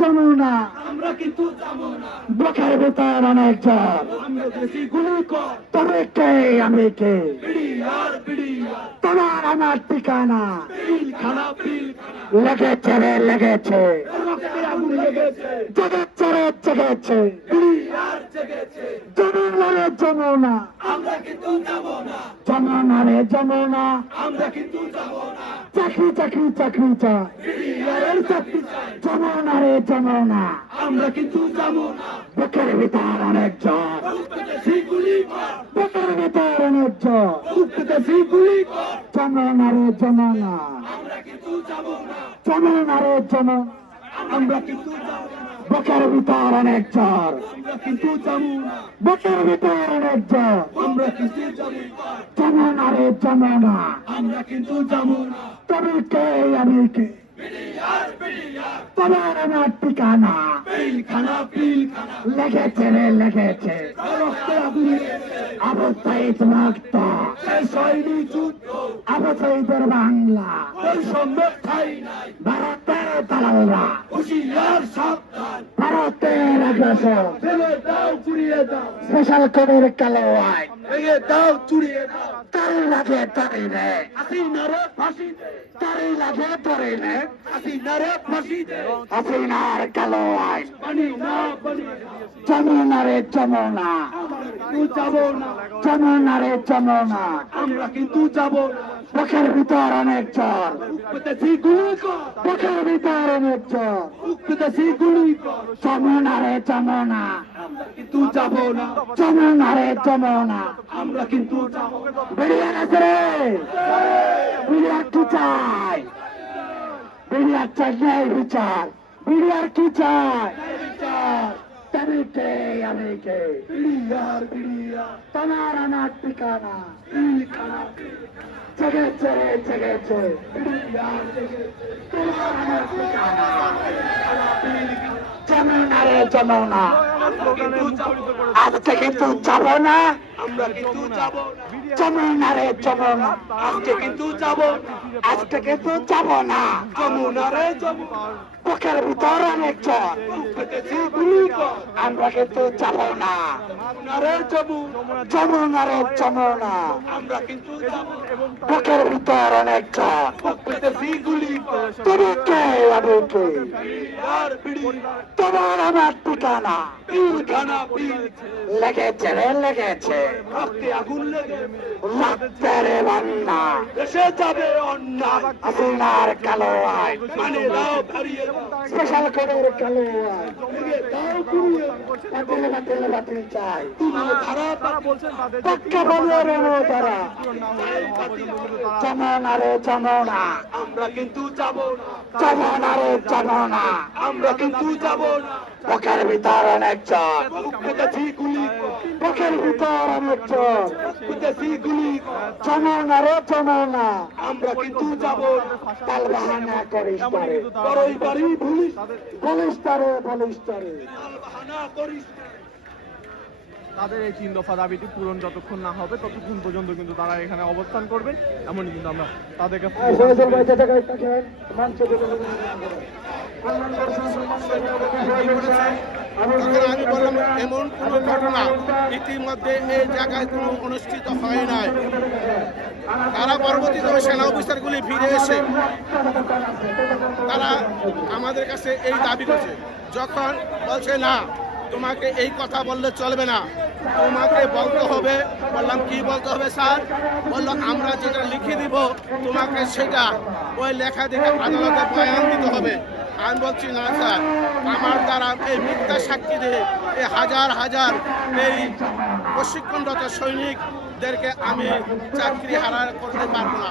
যমুনা আমরা কিন্তু যাব না। বুকের ভিতর অনেক কর। তবে কে আমি কে তোমার আমার ঠিকানা। লেগেছে রে লেগেছে। জেগেছে। রে জেগেছে। যমুনা রে যমুনা। আমরা কিন্তু যাব না। যমুনা রে যমুনা। আমরা কিন্তু যাব না। চাকরি চাকরি চাকরি চাই। চাকরি চাই যমুনা রে যমুনা আমরা কিন্তু যাব না। বুকের ভিতর অনেক জ্বর। বুকের ভিতর অনেক জ্বর। কর যমুনা রে আমরা কিন্তু যাব না রে যমুনা আমরা কিন্তু বুকের ভিতর অনেক জ্বর। কিন্তু যাব বুকের ভিতর অনেক জ্বর। আমরা কিন্তু যাব না। রে যমুনা আমরা কিন্তু যাব না। তবে কে আমি কে? তোমার আমার ঠিকানা। লেগেছে রে লেগেছে। রক্তে যুদ্ধ। আবু সাইদের বাংলা ভারতের দালালরা। ভারতের দাও স্পেশাল কোডের কালো আইন। দাও চুড়িয়ে দাও। তারি লাগে তারি রে। তারি লাগে তারি রে। হাসিনারে কালো আইন পানি না পানি যমুনা রে যমুনা কিন্তু যাব না যমুনা রে যমুনা আমরা কিন্তু যাব বুকের ভিতর অনেক কর। বুকের ভিতর অনেক জ্বর পেতেছি গুলি রে যমুনা আমরা কিন্তু যাব না। যমুনা রে যমুনা আমরা কিন্তু বেরিয়ে গেছে রে। কি চাই। বিরিয়ার চাই ন্যায় বিচার। বিরিয়ার কি চাই? চমনা তুমি কে আমি কে বিড়িয়ার বিড়িয়ার তোমার আমার ঠিকানা। পিল খানা জেগেছে রে চমনা বিড়িয়ার জেগেছে তোমার আমরা কিন্তু যাব না আমরা কিন্তু যাব না যমুনা আজকে কিন্তু যাব না আজ থেকে তো যাব না যমুনা রে যমুনা বুকের ভিতর অনেক জ্বর আমরা কিন্তু যাব না যমুনা রে যমুনা আমরা কিন্তু বুকের ভিতর অনেক জ্বর তুমি কে আমি কে তোমার আমার ঠিকানা পিল খানা পিল লেগেছে রে লেগেছে। রক্তে আগুন লেগে লাগছে রে দেশে যাবে অন্যায় হাসিনার কালো আয় মানে দাও ভারিয়ে স্পেশাল কোডের কালো আয় দাও পুড়িয়ে বাতিল বাতিল বাতিল চাই। তারা বলছেন তাদের বলে রে তারা। না হওয়া পর্যন্ত কিন্তু তারা যমুনা রে যমুনা আমরা কিন্তু যাব না। রে আমরা কিন্তু যাব না। বুকের ভিতর অনেক জ্বর পেতেছি গুলি কর বুকের ভিতর অনেক গুলি কর যমুনা রে যমুনা আমরা কিন্তু যাব না তাল বাহানা করিস তারে। বড়ই বাড়ি পুলিশ বলিস তারে। বলিস তারে। তাদের এই তিন দফা দাবিটি পূরণ যতক্ষণ না হবে ততক্ষণ পর্যন্ত কিন্তু তারা এখানে অবস্থান করবে। এমনই কিন্তু আমরা তাদেরকে ফয়জল আমি বললাম, এমন কোনো ঘটনা ইতিমধ্যে এই জায়গায় কোনো অনুষ্ঠিত হয় নাই। তারা পরবর্তীতে সেনা অফিসারগুলি ফিরে এসে তারা আমাদের কাছে এই দাবি করছে, যখন বলছে, না, তোমাকে এই কথা বললে চলবে না। তোমাকে বলতে হবে। বললাম, কি বলতে হবে, স্যার? বলল, আমরা যেটা লিখে দিব, তোমাকে সেটা ওই লেখা দেখে আদালতে বয়ান দিতে হবে। আমি বলছি, না স্যার, আমার দ্বারা এই মিথ্যা সাক্ষী দিয়ে এই হাজার হাজার এই প্রশিক্ষণরত সৈনিকদেরকে আমি চাকরি হারা করতে পারব না।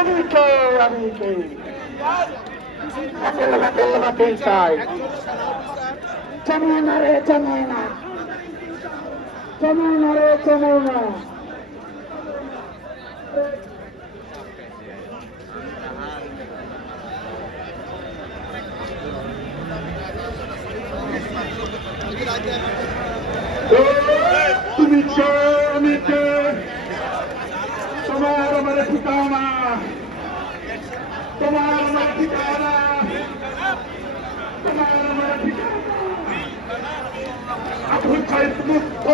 তুমি কে আমি কে বাতিল চাই চেনে না রে চেনে না চেনে না রে চেনে না Thank you. ঠিকানা তোমার আমার ঠিকানা তোমার আমার ঠিকানা আবু সাইদ মুক্ত,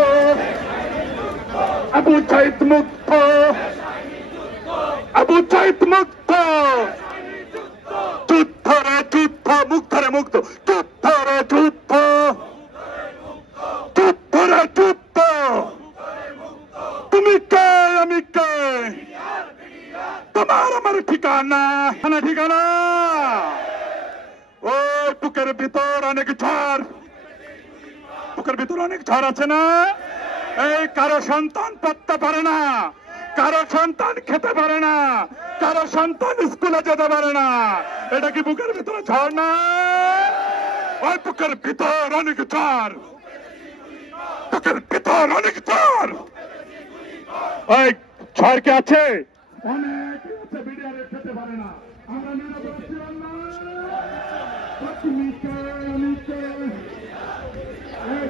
আবু সাইদ মুক্ত, আবু সাইদ মুক্ত। যুদ্ধ রে যুদ্ধ মুক্ত রে মুক্ত যুদ্ধ রে যুদ্ধ। যুদ্ধ যুদ্ধ। তুমি কে, আমি কে? তোমার আমার ঠিকানা না ঠিকানা। ও, বুকের ভিতর অনেক ঝড়। বুকের ভিতর অনেক ঝড় আছে না? এই কারও সন্তান পড়তে পারে না, কারও সন্তান খেতে পারে না, কারও সন্তান স্কুলে যেতে পারে না। এটা কি বুকের ভিতরে ঝড় না? ওই বুকের ভিতর অনেক ঝড়। বুকের ভিতর অনেক ঝড়। ওই ঝড় কে আছে? অনেক আছে বিডিআরে খেতে পারে না। আমরা নিরাপদ ছিলাম না। তুমি কে আমি কে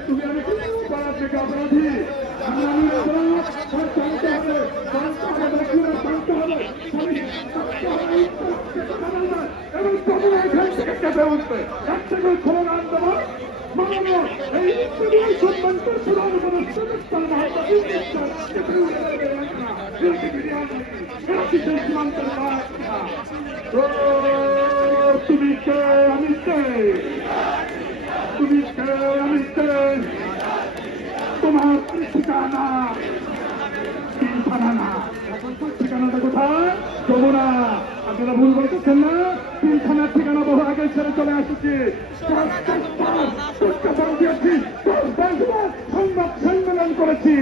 তুমি আমি অপরাধ থেকে অপরাধী। আমরা নিরাপদ হবে শান্ত হবে শান্ত হবে জানতে হবে এবং তোমরা এখান থেকে কেটে উঠবে এক থেকে স্লোগান দেবো এই দুনিয়ার সম্মানকে পুরার উপরে সুযোগ মহাত্মা কেটে উঠে দেবে না বিরোধী বিরিয়ানি বিরোধী সেই সীমান্তের রাস্তা ও তুমি কে আমি তুমি কে আমি তোমার ঠিকানা ঠিকানাটা কোথায় যমুনা আপনারা ভুল বলতেছেন না? তিন থানার ঠিকানা বহু আগে ছেড়ে চলে আসছি। সংবাদ সম্মেলন করেছি।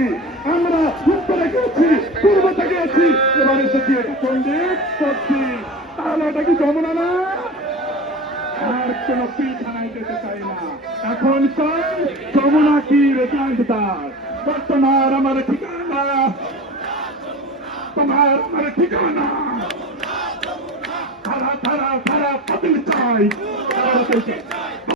আমরা উত্তরে গিয়েছি পূর্বতে গিয়েছি এবার এসেছি পণ্ডিত করছি তাহলে এটা কি যমুনা না? আর কোন পিলখানায় যেতে চাই না। এখন চাই যমুনা কি রেজাল্ট তার? বর্তমান আমার ঠিকানা। তোমার আমার ঠিকানা। খারা তারা তারা পাতিল চাই